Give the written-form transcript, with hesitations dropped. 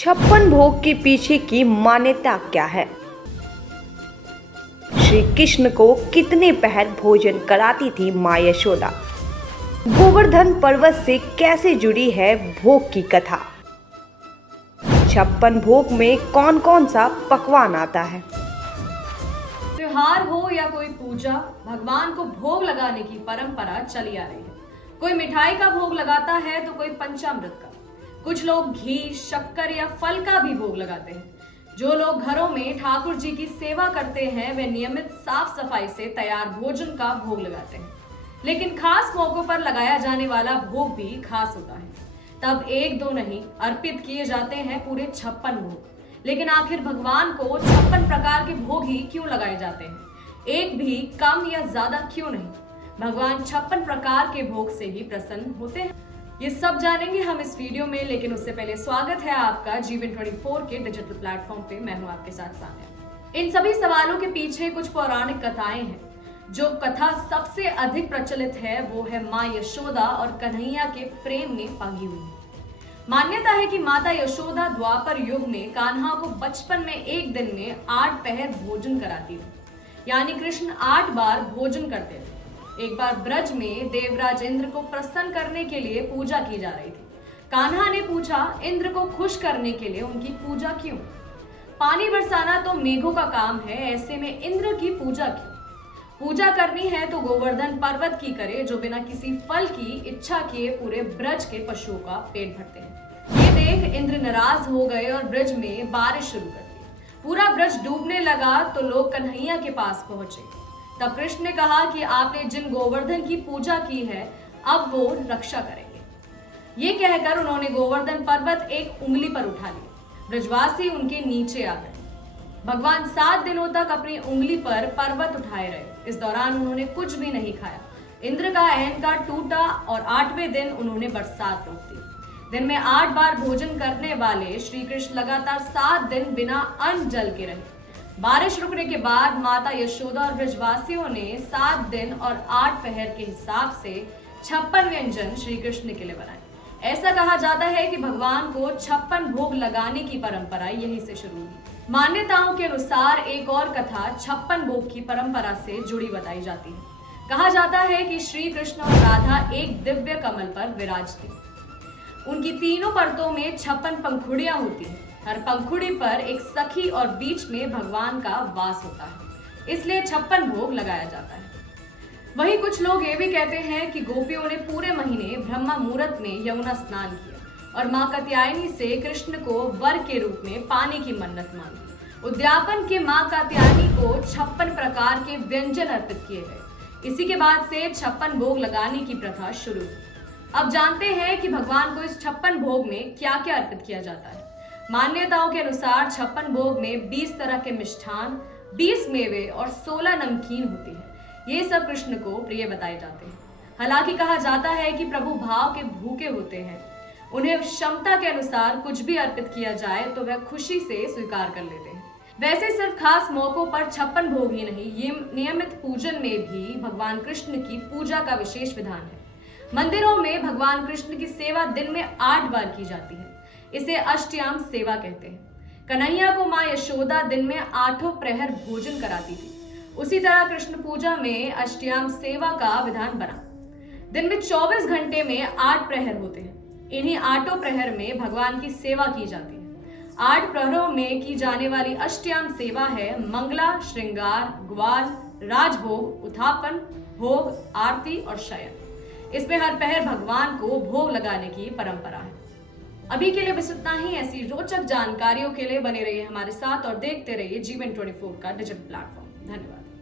56 भोग के पीछे की मान्यता क्या है? श्री कृष्ण को कितने पहर भोजन कराती थी माँ यशोदा? गोवर्धन पर्वत से कैसे जुड़ी है भोग की कथा? 56 भोग में कौन कौन सा पकवान आता है? त्योहार हो या कोई पूजा, भगवान को भोग लगाने की परंपरा चली आ रही है। कोई मिठाई का भोग लगाता है तो कोई पंचामृत का। कुछ लोग घी, शक्कर या फल का भी भोग लगाते हैं। जो लोग घरों में ठाकुर जी की सेवा करते हैं वे नियमित साफ सफाई से तैयार भोजन का भोग लगाते हैं। लेकिन खास मौकों पर लगाया जाने वाला भोग भी खास होता है। तब एक दो नहीं अर्पित किए जाते हैं पूरे 56 भोग। लेकिन आखिर भगवान को 56 प्रकार के भोग ही क्यों लगाए जाते हैं? एक भी कम या ज्यादा क्यों नहीं? भगवान 56 प्रकार के भोग से ही प्रसन्न होते हैं। ये सब जानेंगे हम इस वीडियो में, लेकिन उससे पहले स्वागत है आपका जीवन 24 के डिजिटल प्लेटफॉर्म पे। मैं हूं आपके साथ सान्या। इन सभी सवालों के पीछे कुछ पौराणिक कथाएं हैं। जो कथा सबसे अधिक प्रचलित है वो है माँ यशोदा और कन्हैया के प्रेम में पागी हुई। मान्यता है कि माता यशोदा द्वापर युग में कान्हा को बचपन में एक दिन में 8 पहर भोजन कराती थी, यानी कृष्ण 8 बार भोजन करते थे। एक बार ब्रज में देवराज इंद्र को प्रसन्न करने के लिए पूजा की जा रही थी। कान्हा ने पूछा, इंद्र को खुश करने के लिए उनकी पूजा क्यों? पानी बरसाना तो मेघों का काम है, ऐसे में इंद्र की पूजा क्यों? पूजा करनी है तो गोवर्धन पर्वत की करे, जो बिना किसी फल की इच्छा किए पूरे ब्रज के पशुओं का पेट भरते हैं। ये देख इंद्र नाराज हो गए और ब्रज में बारिश शुरू कर दी। पूरा ब्रज डूबने लगा तो लोग कन्हैया के पास पहुंचे। तब कृष्ण ने कहा कि आपने जिन गोवर्धन की पूजा की है अब वो रक्षा करेंगे। ये कहकर उन्होंने गोवर्धन पर्वत एक उंगली पर उठा लिया। ब्रजवासी उनके नीचे आ गए। भगवान 7 दिनों तक अपनी उंगली पर पर्वत उठाए रहे। इस दौरान उन्होंने कुछ भी नहीं खाया। इंद्र का अहंकार टूटा और 8वें दिन उन्होंने बरसात रोक दी। दिन में 8 बार भोजन करने वाले श्री कृष्ण लगातार 7 दिन बिना अन्न जल के रहे। बारिश रुकने के बाद माता यशोदा और ब्रजवासियों ने 7 दिन और 8 पहर के हिसाब से 56 व्यंजन श्री कृष्ण के लिए बनाए। ऐसा कहा जाता है कि भगवान को 56 भोग लगाने की परंपरा यहीं से शुरू हुई। मान्यताओं के अनुसार एक और कथा 56 भोग की परंपरा से जुड़ी बताई जाती है। कहा जाता है कि श्री कृष्ण और राधा एक दिव्य कमल पर विराजते। उनकी तीनों परतों में 56 पंखुड़ियां होती हैं। हर पंखुड़ी पर एक सखी और बीच में भगवान का वास होता है, इसलिए 56 भोग लगाया जाता है। वहीं कुछ लोग ये भी कहते हैं कि गोपियों ने पूरे महीने ब्रह्मा मुहूर्त में यमुना स्नान किया और मां कात्यायनी से कृष्ण को वर के रूप में पाने की मन्नत मांगी। उद्यापन के मां कात्यायनी को 56 प्रकार के व्यंजन अर्पित किए गए। इसी के बाद से 56 भोग लगाने की प्रथा शुरू हुई। अब जानते हैं कि भगवान को इस 56 भोग में क्या क्या अर्पित किया जाता है। मान्यताओं के अनुसार 56 भोग में 20 तरह के मिष्ठान, 20 मेवे और 16 नमकीन होती है। ये सब कृष्ण को प्रिय बताए जाते हैं। हालांकि कहा जाता है कि प्रभु भाव के भूखे होते हैं। उन्हें क्षमता के अनुसार कुछ भी अर्पित किया जाए तो वह खुशी से स्वीकार कर लेते हैं। वैसे सिर्फ खास मौकों पर 56 भोग ही नहीं, ये नियमित पूजन में भी भगवान कृष्ण की पूजा का विशेष विधान है। मंदिरों में भगवान कृष्ण की सेवा दिन में 8 बार की जाती है। इसे अष्टयाम सेवा कहते हैं। कन्हैया को माँ यशोदा दिन में 8 प्रहर भोजन कराती थी। उसी तरह कृष्ण पूजा में अष्टयाम सेवा का विधान बना। दिन में 24 घंटे में 8 प्रहर होते हैं। इन्हीं 8 प्रहर में भगवान की सेवा की जाती है। 8 प्रहरों में की जाने वाली अष्टयाम सेवा है मंगला, श्रृंगार, ग्वाल, राजभोग, उत्थापन, भोग, आरती और शयन। इसमें हर पहर भगवान को भोग लगाने की परंपरा है। अभी के लिए बस इतना ही। ऐसी रोचक जानकारियों के लिए बने रहिए हमारे साथ और देखते रहिए जीवन 24 का डिजिटल प्लेटफॉर्म। धन्यवाद।